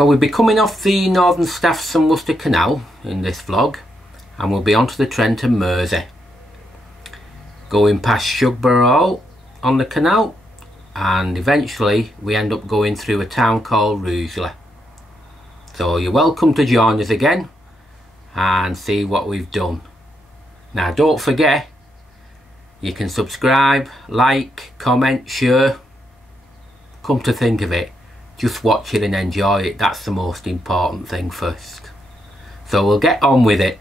Well, we'll be coming off the northern Staffs Worcs Canal in this vlog, and we'll be onto the Trent and Mersey, going past Shugborough Hall on the canal, and eventually we end up going through a town called Rugeley. So you're welcome to join us again and see what we've done. Now don't forget, you can subscribe, like, comment, share. Come to think of it, just watch it and enjoy it. That's the most important thing first. So we'll get on with it.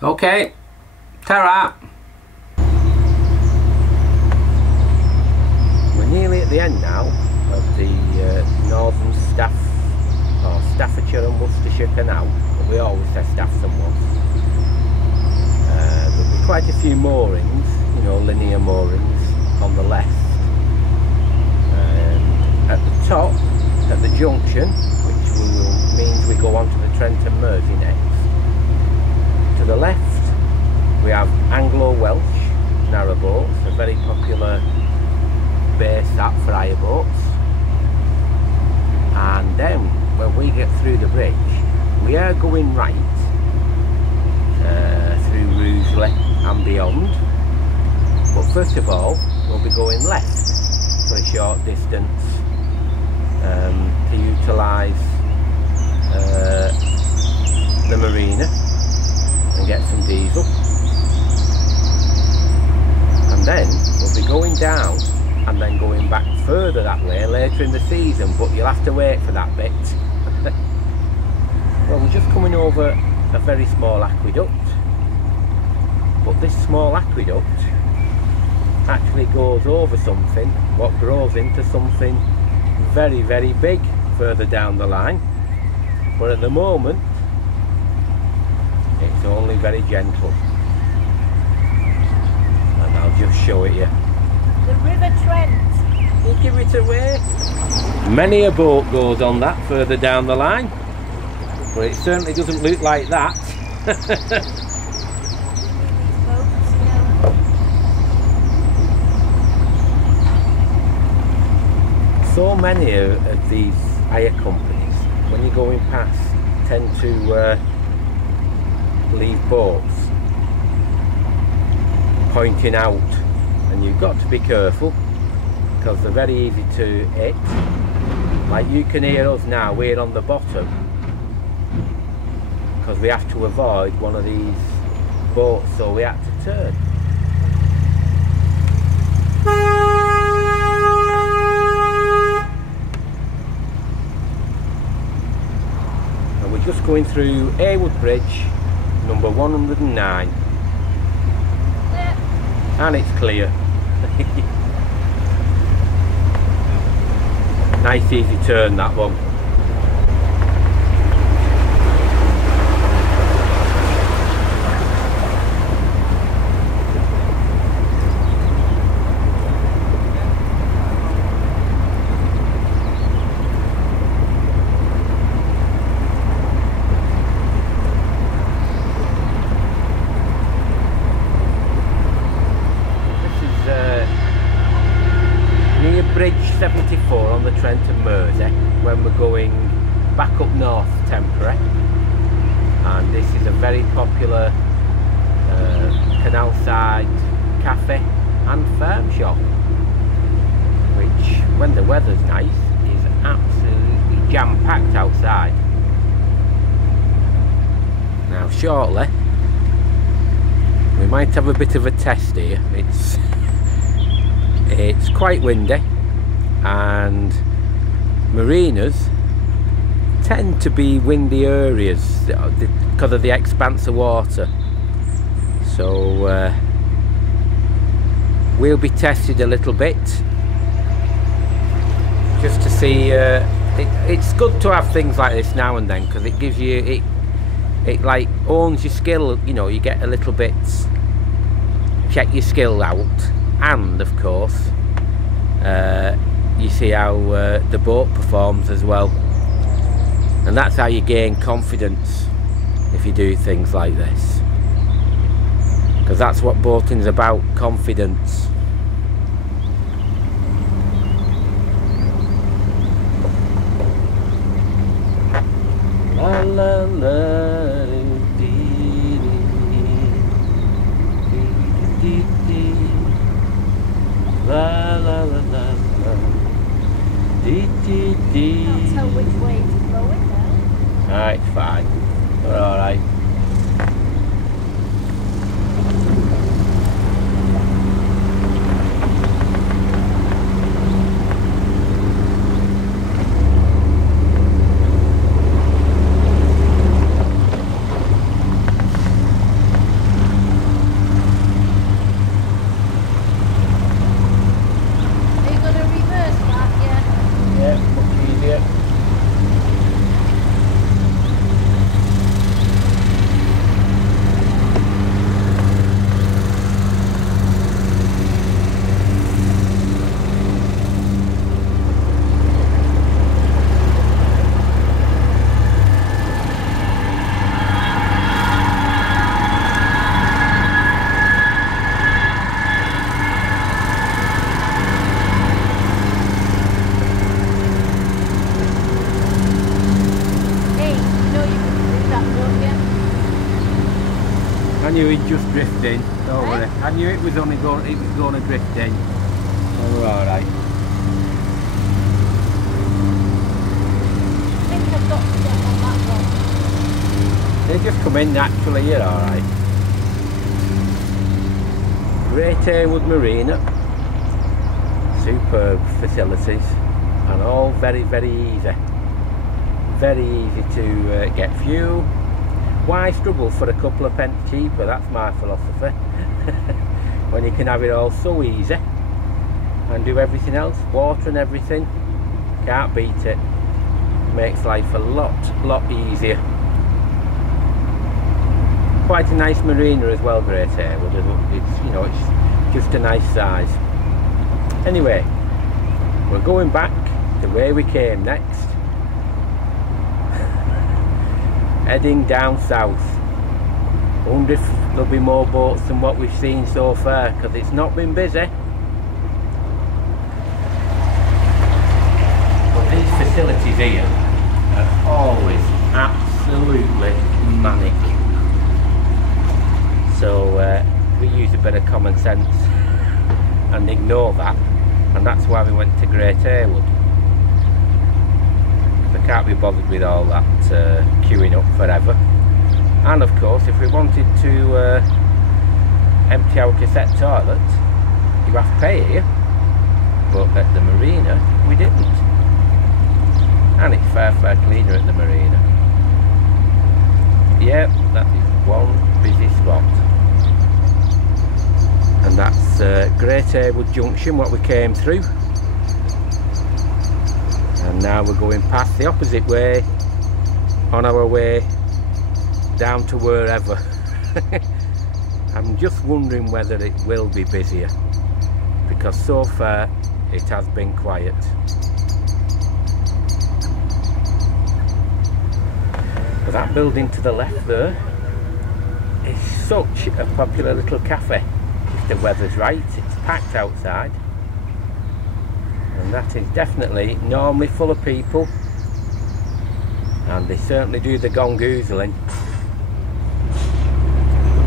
Okay, ta-ra! We're nearly at the end now of the northern Staffordshire and Worcestershire Canal, but we always say Staffs and Worcs. There'll be quite a few moorings, you know, linear moorings on the left. At the top, at the junction, which means we go on to the Trent and Mersey next. To the left, we have Anglo-Welsh narrowboats, a very popular base that for hire boats. And then, when we get through the bridge, we are going right through Rugeley and beyond. But first of all, we'll be going left for a short distance to utilise the Marina and get some diesel, and then we'll be going down and then going back further that way later in the season, but you'll have to wait for that bit. Well, we're just coming over a very small aqueduct, but this small aqueduct actually goes over something what grows into something very, very big further down the line, but at the moment it's only very gentle, and I'll just show it you. The River Trent. You give it away. Many a boat goes on that further down the line, but it certainly doesn't look like that. So many of these hire companies, when you're going past, tend to leave boats pointing out, and you've got to be careful because they're very easy to hit. Like you can hear us now, we're on the bottom because we have to avoid one of these boats, so we had to turn. Just going through Haywood Bridge, number 109, and it's clear. Nice easy turn, that one. Bridge 74 on the Trent and Mersey when we're going back up north temporary, and this is a very popular canal side cafe and farm shop, which when the weather's nice is absolutely jam-packed outside. Now shortly we might have a bit of a test here. It's quite windy, and marinas tend to be windy areas because of the expanse of water, so we'll be tested a little bit just to see. It's good to have things like this now and then because it gives you it like owns your skill, you know. You get a little bit, check your skill out, and of course you see how the boat performs as well, and that's how you gain confidence if you do things like this, because that's what boating's about, confidence. la la dee, dee, dee, la la la la la dee, dee, dee. Can't tell which way it's blowing now. Ah, it's fine. We're alright. I knew he'd just drift in, don't worry. I knew it was only going to drift in. Oh, we're alright. I think I've got to get on that one. They just come in naturally, you're alright. Great Haywood Marina. Superb facilities and all very, very easy. Very easy to get fuel. Why struggle for a couple of pence cheaper? That's my philosophy. When you can have it all so easy and do everything else, water and everything, can't beat it. Makes life a lot easier. Quite a nice marina as well, Great Haywood. It's, you know, it's just a nice size. Anyway, we're going back to where we came next. Heading down south. I wonder if there'll be more boats than what we've seen so far, because it's not been busy. But these facilities here are always absolutely manic. So we use a bit of common sense and ignore that, and that's why we went to Great Haywood. I can't be bothered with all that queuing up forever. And of course, if we wanted to empty our cassette toilet, you have to pay here, but at the marina we didn't. And it's far cleaner at the marina. Yep, that is one busy spot. And that's Great Haywood Junction, what we came through. And now we're going past the opposite way on our way down to wherever. I'm just wondering whether it will be busier, because so far it has been quiet. But that building to the left there is such a popular little cafe. If the weather's right, it's packed outside. And that is definitely normally full of people, and they certainly do the gongoozling.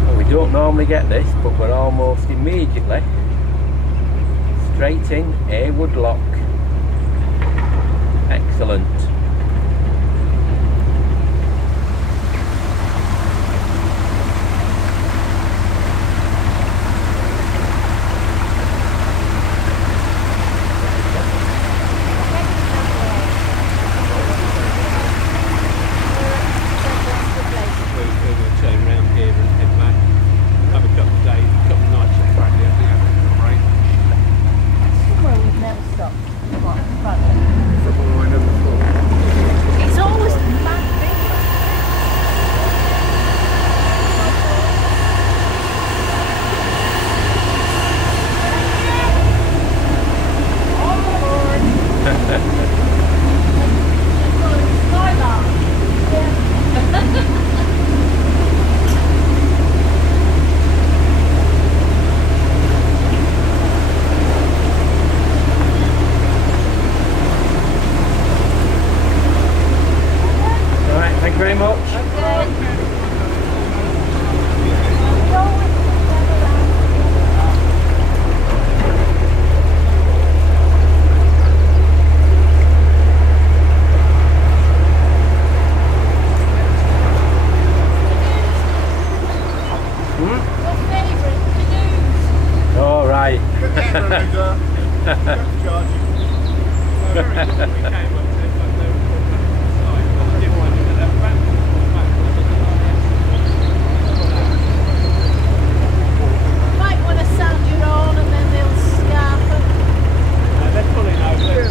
Well, we don't normally get this, but we're almost immediately straight in Haywood Lock. Excellent. Right. Might want to sound your own and then they'll scarf it. They're pulling over.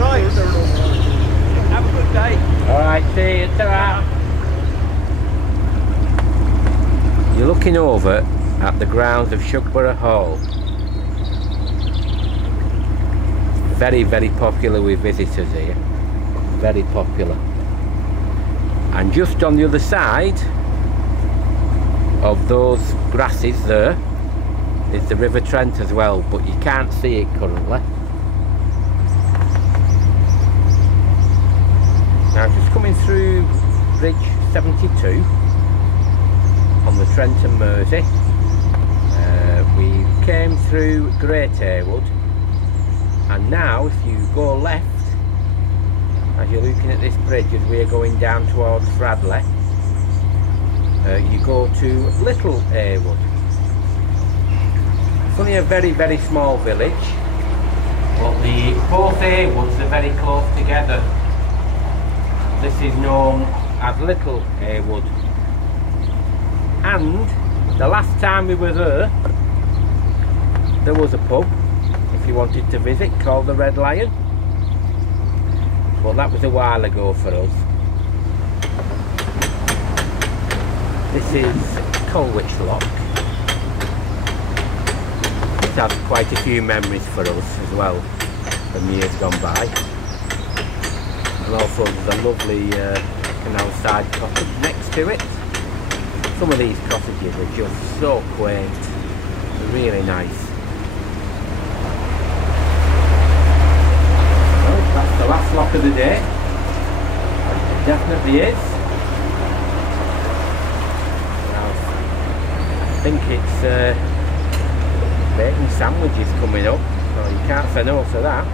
Right. Have a good day. Alright, see you. Ta-ra. You're looking over at the grounds of Shugborough Hall. Very, very popular with visitors here. Very popular. And just on the other side of those grasses there is the River Trent as well, but you can't see it currently. Now just coming through Bridge 72 on the Trent and Mersey. We came through Great Haywood, and now if you go left as you're looking at this bridge as we're going down towards Fradley, you go to Little Haywood. It's only a very, very small village, but both Haywoods are very close together. This is known as Little Haywood, and the last time we were there was a pub if you wanted to visit called the Red Lion, but that was a while ago for us. This is Colwich Lock. It has quite a few memories for us as well from years gone by. And also there's a lovely canal side cottage next to it. Some of these cottages are just so quaint, they're really nice. Well, that's the last lock of the day. It definitely is. Now, I think it's bacon sandwiches coming up, so you can't say no to that.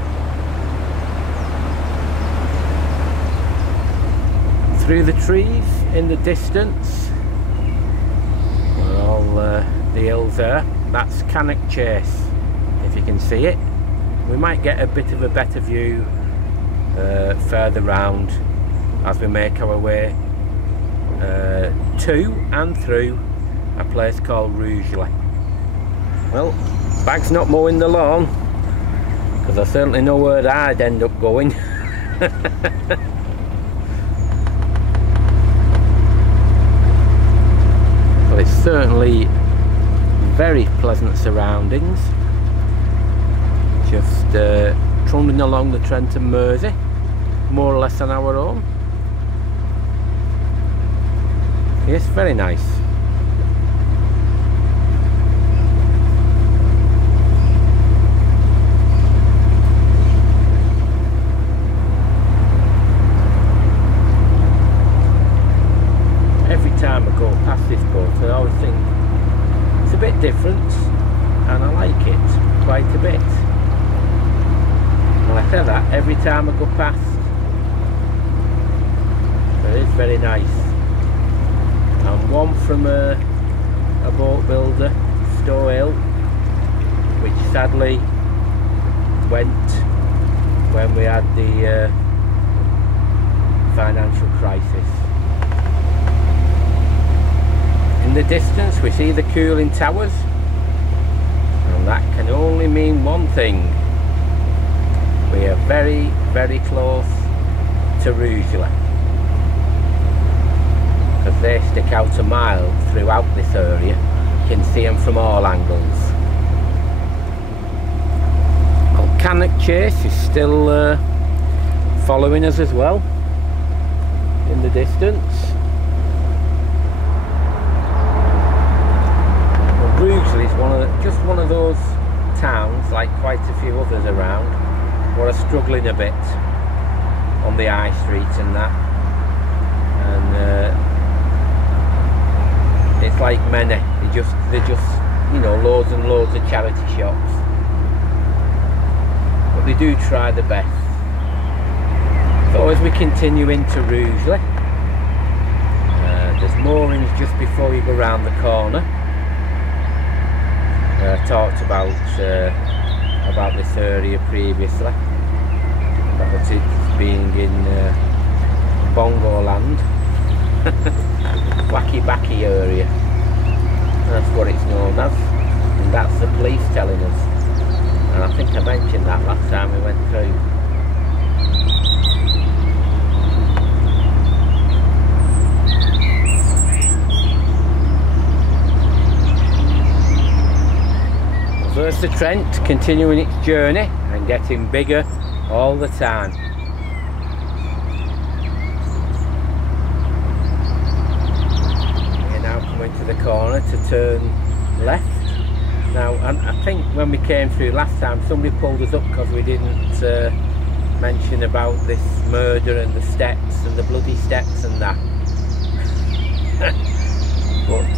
Through the trees in the distance, all the hills there, that's Cannock Chase, if you can see it. We might get a bit of a better view further round as we make our way to and through a place called Rugeley. Well, Bag's not mowing the lawn, because I certainly know where I'd end up going. Well, it's certainly very pleasant surroundings. Just trundling along the Trent and Mersey, more or less on our own. Yes, very nice. Every time I go past this boat, I always think it's a bit different, and I like it quite a bit. Well, I say that every time I go past. It is very nice. And one from a boat builder, Stow Hill, which sadly went when we had the financial crisis. In the distance we see the cooling towers, and that can only mean one thing: we are very, very close to Rugeley, because they stick out a mile throughout this area. You can see them from all angles. Well, Cannock Chase is still following us as well in the distance. Rugeley is just one of those towns, like quite a few others around, where are struggling a bit on the high street and that, and it's like many, they're just you know, loads and loads of charity shops, but they do try the best. So as we continue into Rugeley, there's moorings just before you go round the corner. I talked about this area previously, about it being in Bongo Land, Wacky Backy area. That's what it's known as, and that's the police telling us. And I think I mentioned that last time we went through. There's the Trent continuing its journey and getting bigger all the time. We're now coming to the corner to turn left. Now, I think when we came through last time, somebody pulled us up because we didn't mention about this murder and the steps and the bloody steps and that. But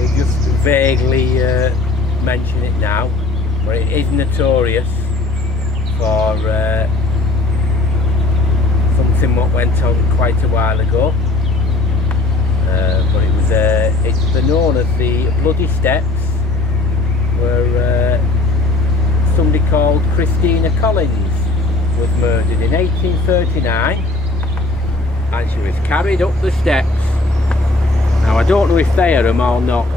we just vaguely mention it now, but it is notorious for something what went on quite a while ago. But it was it's known as the Bloody Steps, where somebody called Christina Collins was murdered in 1839, and she was carried up the steps. Now I don't know if they are them or not,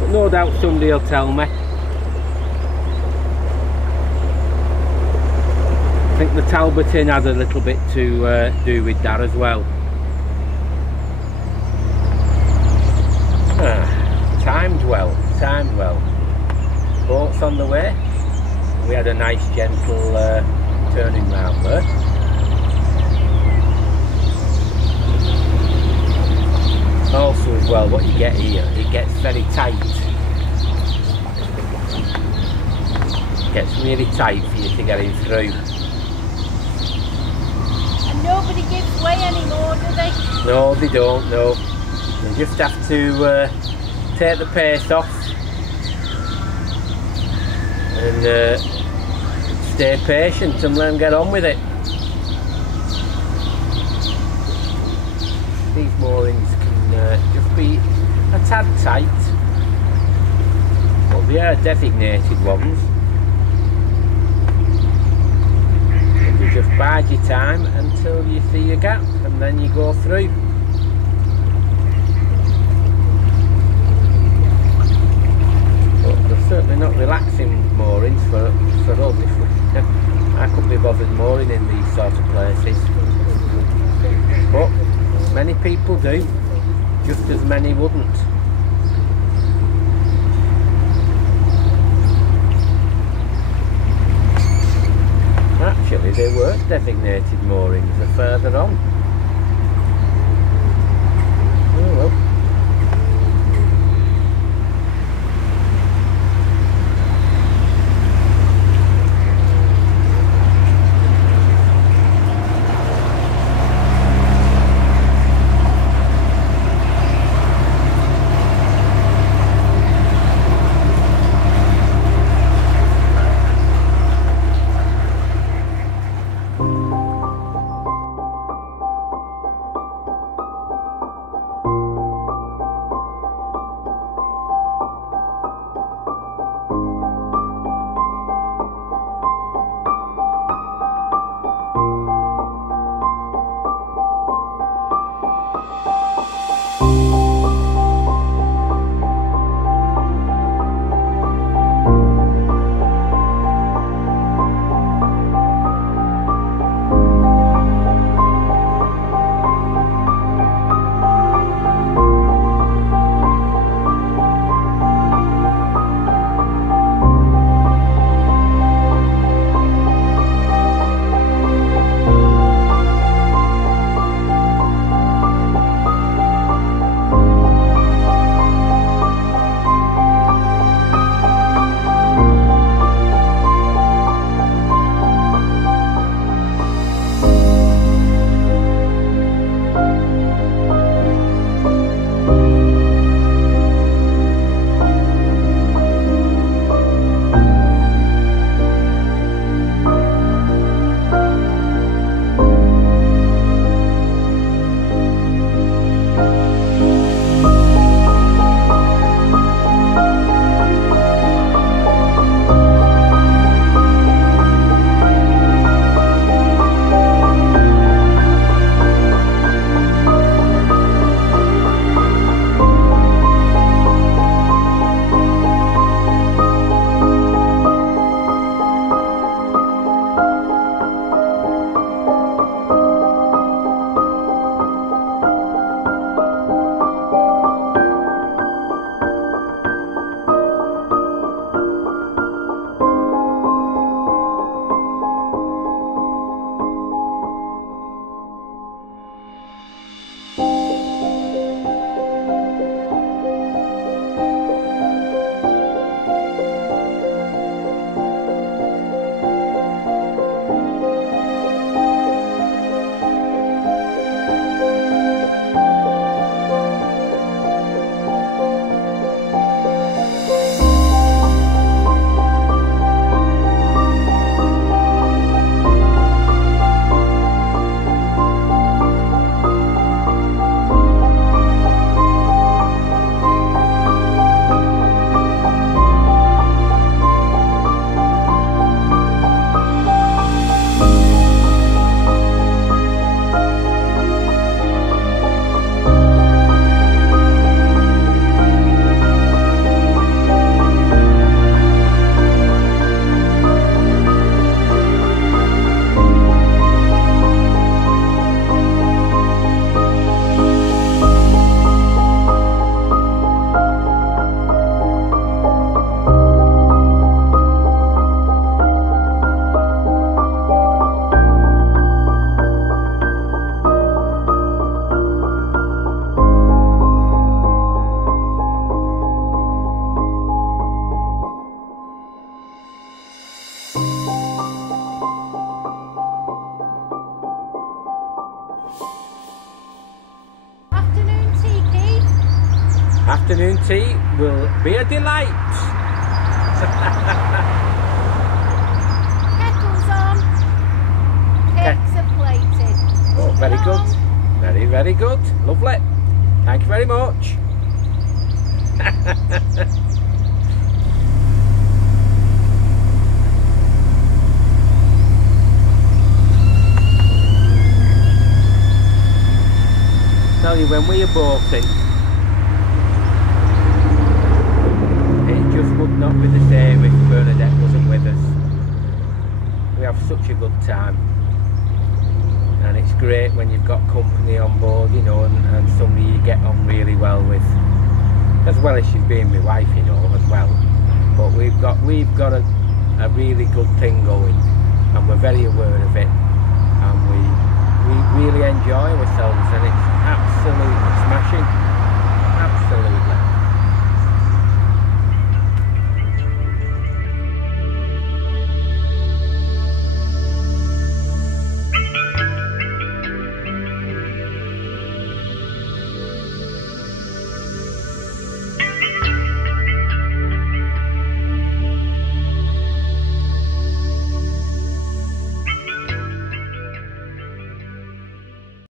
but no doubt somebody will tell me. I think the Talbot Inn has a little bit to do with that as well. Timed well, timed well. Boats on the way. We had a nice gentle turning round there. Also as well, what you get here, it gets very tight. It gets really tight for you to get in through. And nobody gives way anymore, do they? No, they don't, no. You just have to take the pace off and stay patient and let them get on with it. These moorings just be a tad tight, but they are designated ones. And you just bide your time until you see a gap and then you go through. But they're certainly not relaxing moorings for us. I couldn't be bothered mooring in these sort of places, but many people do. Just as many wouldn't. Actually, they weren't designated moorings, they're further on. Oh well. afternoon tea will be a delight. Kettle's on. Cakes are plated. Oh, very good. Very, very good. Lovely. Thank you very much. Tell you, when we were boating, it just would not be the same if Bernadette wasn't with us. We have such a good time, and it's great when you've got company on board, you know, and somebody you get on really well with, as well as she's being my wife, you know, as well. But we've got a really good thing going, and we're very aware of it, and we really enjoy ourselves, and it's absolutely